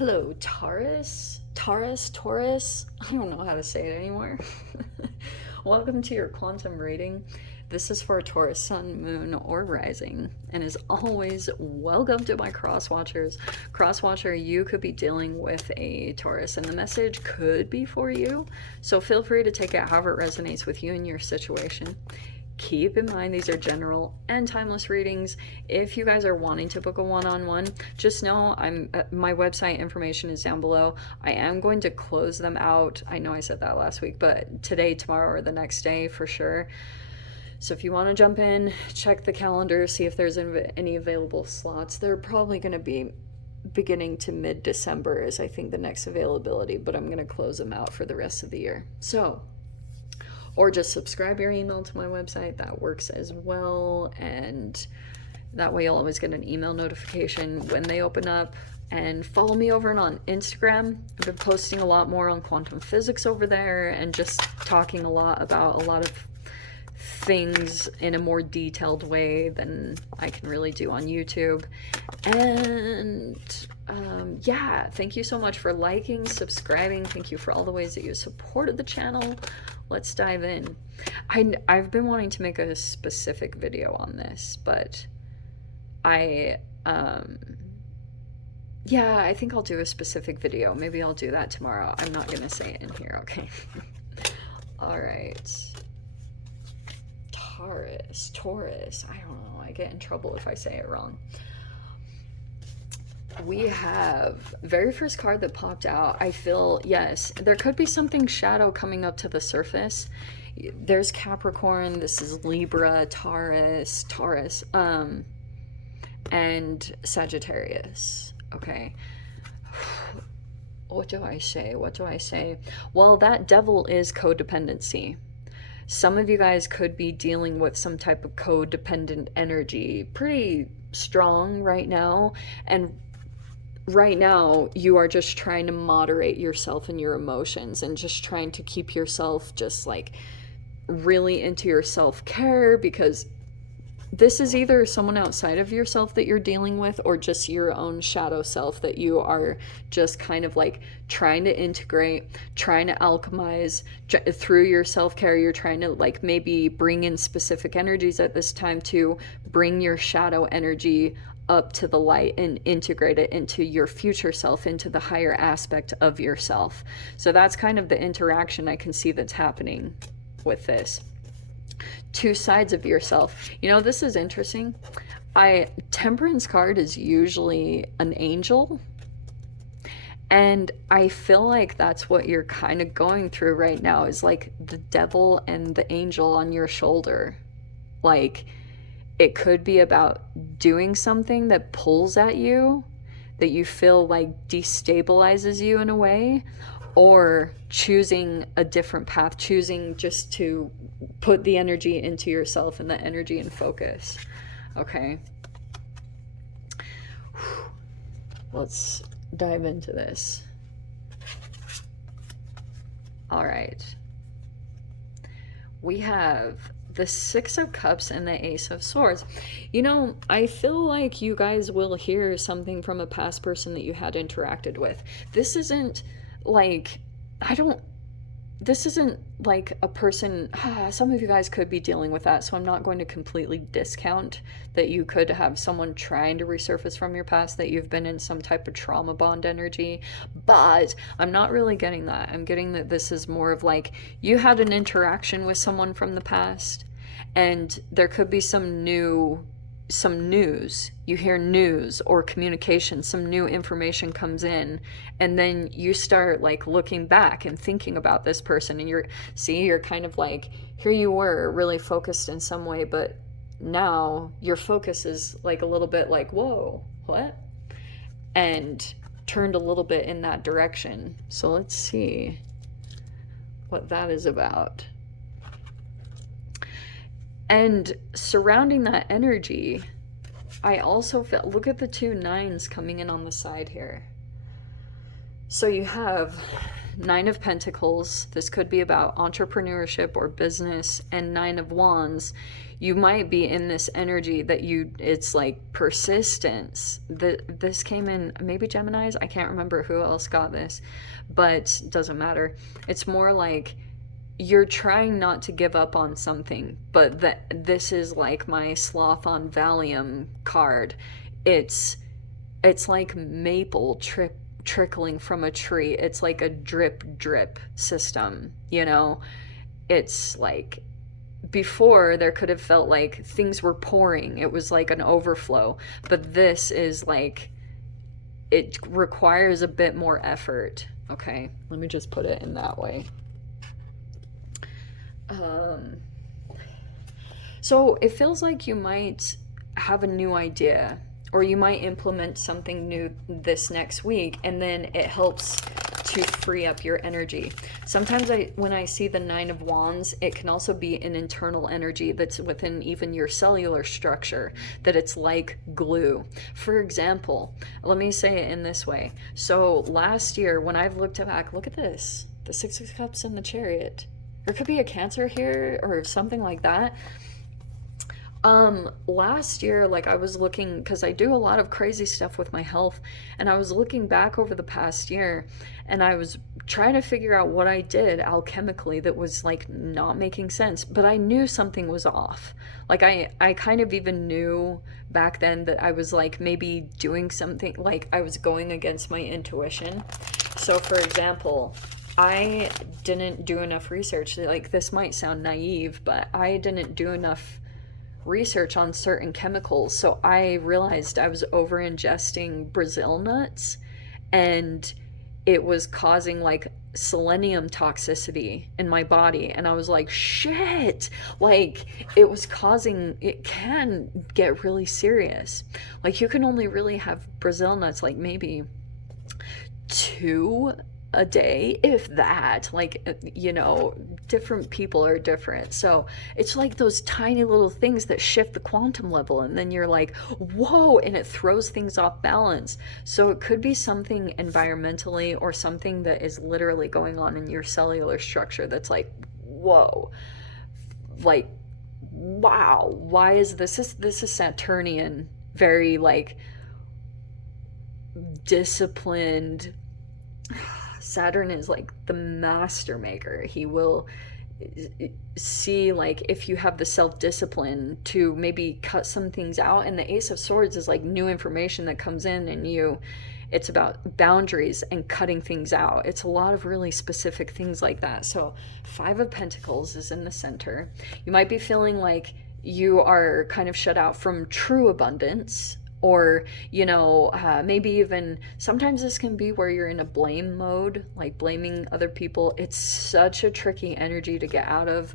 Hello, Taurus. I don't know how to say it anymore. Welcome to your quantum reading. This is for Taurus, Sun, Moon, or Rising. And as always, welcome to my cross watchers. Cross watcher, you could be dealing with a Taurus, and the message could be for you. So feel free to take it however it resonates with you and your situation. Keep in mind these are general and timeless readings. If you guys are wanting to book a one-on-one, just know my website information is down below. I am going to close them out. I know I said that last week, but today, tomorrow, or the next day for sure. So if you want to jump in, check the calendar, see if there's any available slots. They're probably going to be beginning to mid-December is I think the next availability, but I'm going to close them out for the rest of the year. So or just subscribe your email to my website. That works as well, and that way you'll always get an email notification when they open up. And follow me over on Instagram. I've been posting a lot more on quantum physics over there and just talking a lot about a lot of things in a more detailed way than I can really do on YouTube. And yeah, thank you so much for liking, subscribing. Thank you for all the ways that you supported the channel. Let's dive in. I've been wanting to make a specific video on this, but yeah, I think I'll do a specific video. Maybe I'll do that tomorrow. I'm not gonna say it in here, okay? All right. Taurus. I don't know. I get in trouble if I say it wrong. We have very first card that popped out. I feel, yes, there could be something shadow coming up to the surface. There's Capricorn, this is Libra, Taurus, and Sagittarius. Okay. What do I say? Well, that devil is codependency. Some of you guys could be dealing with some type of codependent energy pretty strong right now, and right now you are just trying to moderate yourself and your emotions and just trying to keep yourself just like really into your self-care, because this is either someone outside of yourself that you're dealing with or just your own shadow self that you are just kind of like trying to integrate, trying to alchemize through your self-care. You're trying to like maybe bring in specific energies at this time to bring your shadow energy up to the light and integrate it into your future self, into the higher aspect of yourself. So that's kind of the interaction I can see that's happening with this. Two sides of yourself. You know, this is interesting. Temperance card is usually an angel, and I feel like that's what you're kind of going through right now, is like the devil and the angel on your shoulder. Like, it could be about doing something that pulls at you, that you feel like destabilizes you in a way, or choosing a different path, choosing just to put the energy into yourself and the energy and focus. Okay. Let's dive into this. All right. We have the Six of Cups and the Ace of Swords. You know, I feel like you guys will hear something from a past person that you had interacted with. This isn't like, this isn't like a person, some of you guys could be dealing with that, so I'm not going to completely discount that you could have someone trying to resurface from your past, that you've been in some type of trauma bond energy, but I'm not really getting that. I'm getting that this is more of like you had an interaction with someone from the past, and there could be some news, you hear news or communication, some new information comes in, and then you start like looking back and thinking about this person, and you're kind of like, here you were really focused in some way, but now your focus is like a little bit like, whoa, what? And turned a little bit in that direction. So let's see what that is about. And surrounding that energy, I also feel, look at the two nines coming in on the side here. So you have Nine of Pentacles, this could be about entrepreneurship or business, and Nine of Wands, you might be in this energy that it's like persistence. This came in maybe Geminis, I can't remember who else got this, but doesn't matter. It's more like you're trying not to give up on something, but this is like my sloth on Valium card. It's like maple trickling from a tree. It's like a drip system, you know? It's like before there could have felt like things were pouring. It was like an overflow, but this is like it requires a bit more effort. Okay, let me just put it in that way. So it feels like you might have a new idea, or you might implement something new this next week, and then it helps to free up your energy. Sometimes when I see the Nine of Wands, it can also be an internal energy that's within even your cellular structure, that it's like glue. For example, let me say it in this way. So last year, when I've looked back, look at this, the Six of Cups and the Chariot. There could be a Cancer here or something like that. Last year, like I was looking, because I do a lot of crazy stuff with my health, and I was looking back over the past year, and I was trying to figure out what I did alchemically that was like not making sense, but I knew something was off. Like I kind of even knew back then that I was like maybe doing something, like I was going against my intuition. So for example, I didn't do enough research. Like this might sound naive, but I didn't do enough research on certain chemicals. So I realized I was over ingesting Brazil nuts, and it was causing like selenium toxicity in my body. And I was like, shit, like it can get really serious. Like you can only really have Brazil nuts like maybe 2 a day, if that. Like, you know, different people are different, so it's like those tiny little things that shift the quantum level, and then you're like, whoa, and it throws things off balance. So it could be something environmentally, or something that is literally going on in your cellular structure that's like, whoa, like, wow, why is this is Saturnian, very like disciplined. Saturn is like the master maker. He will see like if you have the self-discipline to maybe cut some things out, and the Ace of Swords is like new information that comes in, and it's about boundaries and cutting things out. It's a lot of really specific things like that. So Five of Pentacles is in the center. You might be feeling like you are kind of shut out from true abundance, or you know, maybe even sometimes this can be where you're in a blame mode, like blaming other people. It's such a tricky energy to get out of.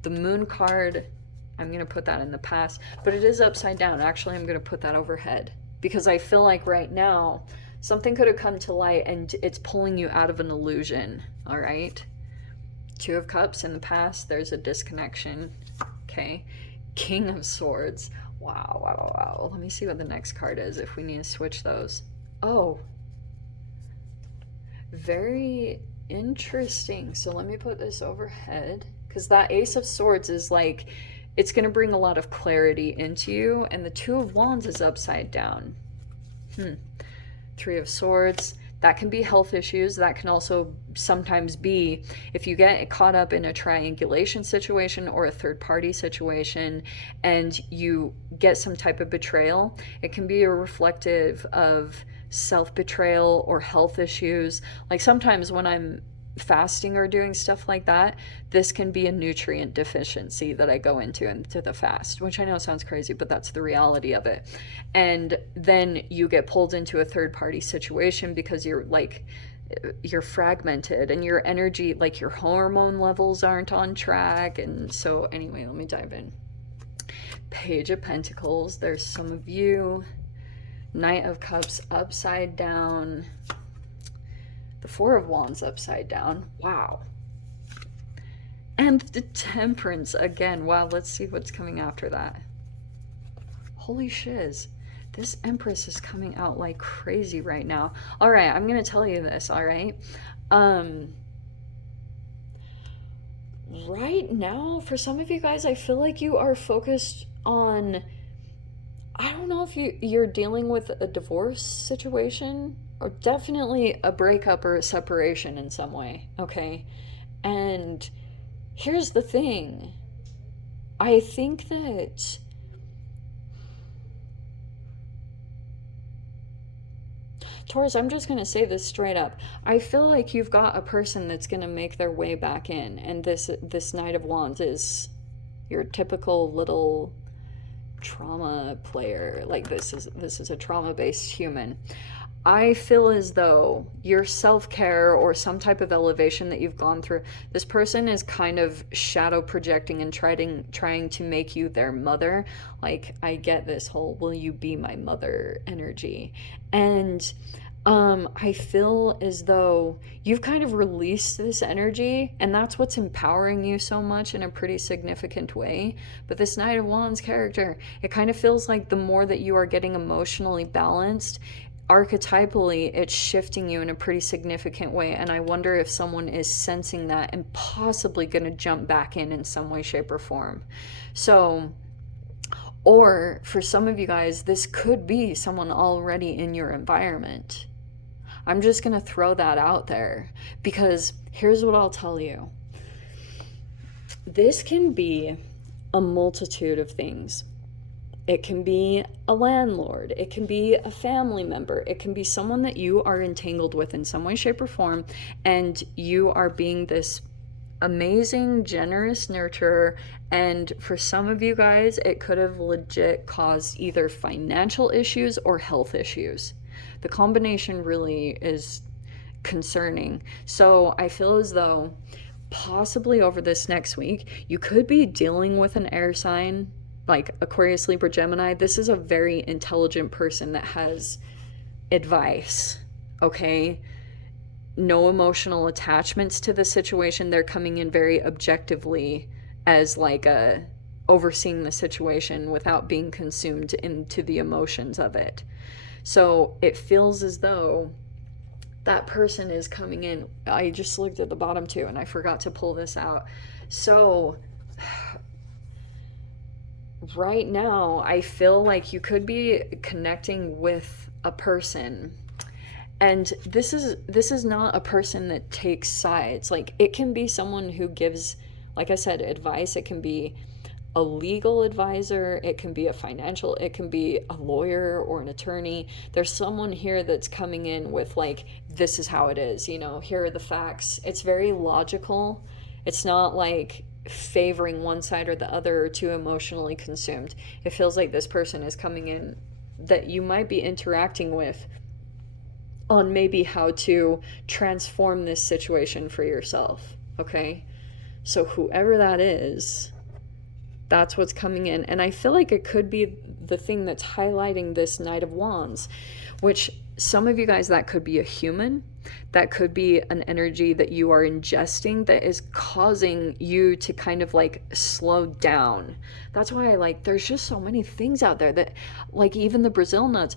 The Moon card, I'm going to put that in the past, but it is upside down. Actually, I'm going to put that overhead, because I feel like right now something could have come to light and it's pulling you out of an illusion. All right, Two of Cups in the past, there's a disconnection. Okay, King of Swords. Wow. Let me see what the next card is, if we need to switch those. Oh, very interesting. So let me put this overhead, because that Ace of Swords is like, it's going to bring a lot of clarity into you, and the Two of Wands is upside down. Three of Swords, that can be health issues. That can also sometimes be if you get caught up in a triangulation situation or a third-party situation and you get some type of betrayal. It can be a reflective of self-betrayal or health issues. Like sometimes when I'm fasting or doing stuff like that, this can be a nutrient deficiency that I go into the fast, which I know sounds crazy, but that's the reality of it. And then you get pulled into a third-party situation because you're fragmented, and your energy, like your hormone levels aren't on track. And so anyway, let me dive in. Page of Pentacles, there's some of you. Knight of Cups upside down. The Four of Wands upside down. Wow. And the Temperance again. Wow, let's see what's coming after that. Holy shiz. This Empress is coming out like crazy right now. All right, I'm going to tell you this, all right? right now, for some of you guys, I feel like you are focused on, I don't know if you're dealing with a divorce situation or definitely a breakup or a separation in some way, okay? And here's the thing. I think that Taurus, I'm just going to say this straight up. I feel like you've got a person that's going to make their way back in, and this Knight of Wands is your typical little trauma player. Like this is a trauma-based human. I feel as though your self-care or some type of elevation that you've gone through, this person is kind of shadow projecting and trying to make you their mother. Like, I get this whole will you be my mother energy. And I feel as though you've kind of released this energy, and that's what's empowering you so much in a pretty significant way. But this Knight of Wands character, it kind of feels like the more that you are getting emotionally balanced, archetypally it's shifting you in a pretty significant way, and I wonder if someone is sensing that and possibly going to jump back in some way, shape, or form. So, or for some of you guys, this could be someone already in your environment. I'm just going to throw that out there, because here's what I'll tell you. This can be a multitude of things. It can be a landlord, it can be a family member, it can be someone that you are entangled with in some way, shape, or form, and you are being this amazing, generous nurturer. And for some of you guys, it could have legit caused either financial issues or health issues. The combination really is concerning. So I feel as though possibly over this next week, you could be dealing with an air sign like Aquarius, Libra, Gemini. This is a very intelligent person that has advice, okay? No emotional attachments to the situation. They're coming in very objectively as like a overseeing the situation without being consumed into the emotions of it. So it feels as though that person is coming in. I just looked at the bottom too, and I forgot to pull this out. So right now, I feel like you could be connecting with a person, and this is not a person that takes sides. Like, it can be someone who gives, like I said, advice. It can be a legal advisor, it can be a financial, it can be a lawyer or an attorney. There's someone here that's coming in with like, this is how it is, here are the facts. It's very logical. It's not like favoring one side or the other or too emotionally consumed. It feels like this person is coming in that you might be interacting with on maybe how to transform this situation for yourself, okay? So whoever that is, that's what's coming in. And I feel like it could be the thing that's highlighting this Knight of Wands, which some of you guys, that could be a human, that could be an energy that you are ingesting that is causing you to kind of like slow down. That's why I like, there's just so many things out there that, like, even the Brazil nuts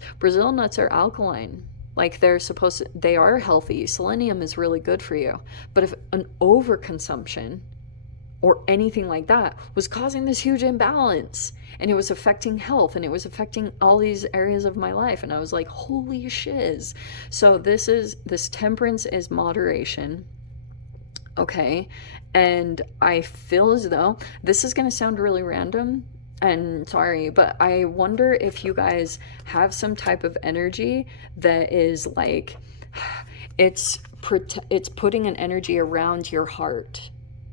are alkaline. Like, they are healthy. Selenium is really good for you. But if an overconsumption or anything like that was causing this huge imbalance, and it was affecting health, and it was affecting all these areas of my life, and I was like, holy shiz. So this temperance is moderation, okay? And I feel as though this is going to sound really random, and sorry, but I wonder if you guys have some type of energy that is like, it's putting an energy around your heart.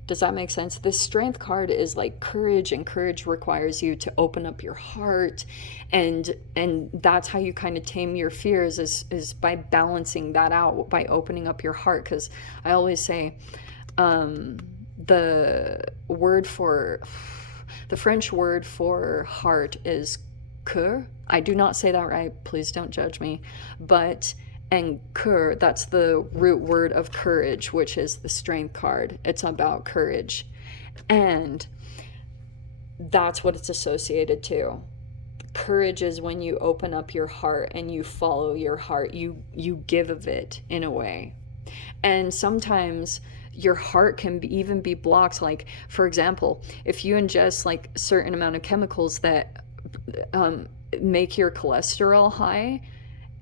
Does that make sense? This strength card is like courage, and courage requires you to open up your heart, and that's how you kind of tame your fears, is by balancing that out, by opening up your heart. Because I always say the French word for heart is cœur. I do not say that right, please don't judge me, and cœur, that's the root word of courage, which is the strength card. It's about courage. And that's what it's associated to. Courage is when you open up your heart and you follow your heart. You give of it in a way. And sometimes Your heart can even be blocked. Like, for example, if you ingest like a certain amount of chemicals that make your cholesterol high,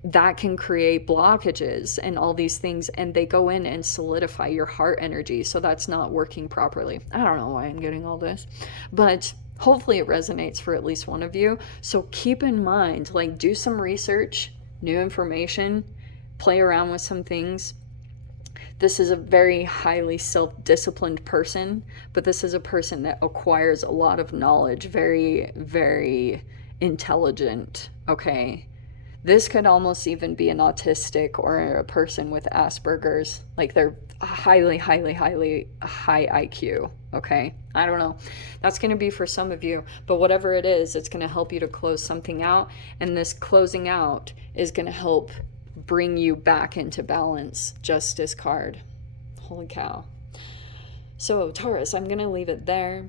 that can create blockages and all these things, and they go in and solidify your heart energy, so that's not working properly. I don't know why I'm getting all this, but hopefully it resonates for at least one of you. So keep in mind, like, do some research, new information, play around with some things. This is a very highly self-disciplined person, but this is a person that acquires a lot of knowledge, very, very intelligent, okay? This could almost even be an autistic or a person with Asperger's. Like, they're highly, highly, highly high IQ, okay? I don't know. That's going to be for some of you. But whatever it is, it's going to help you to close something out. And this closing out is going to help bring you back into balance. Justice card. Holy cow. So, Taurus, I'm going to leave it there.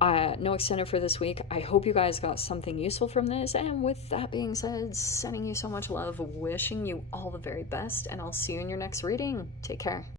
No extended for this week. I hope you guys got something useful from this. And with that being said, sending you so much love, wishing you all the very best, and I'll see you in your next reading. Take care.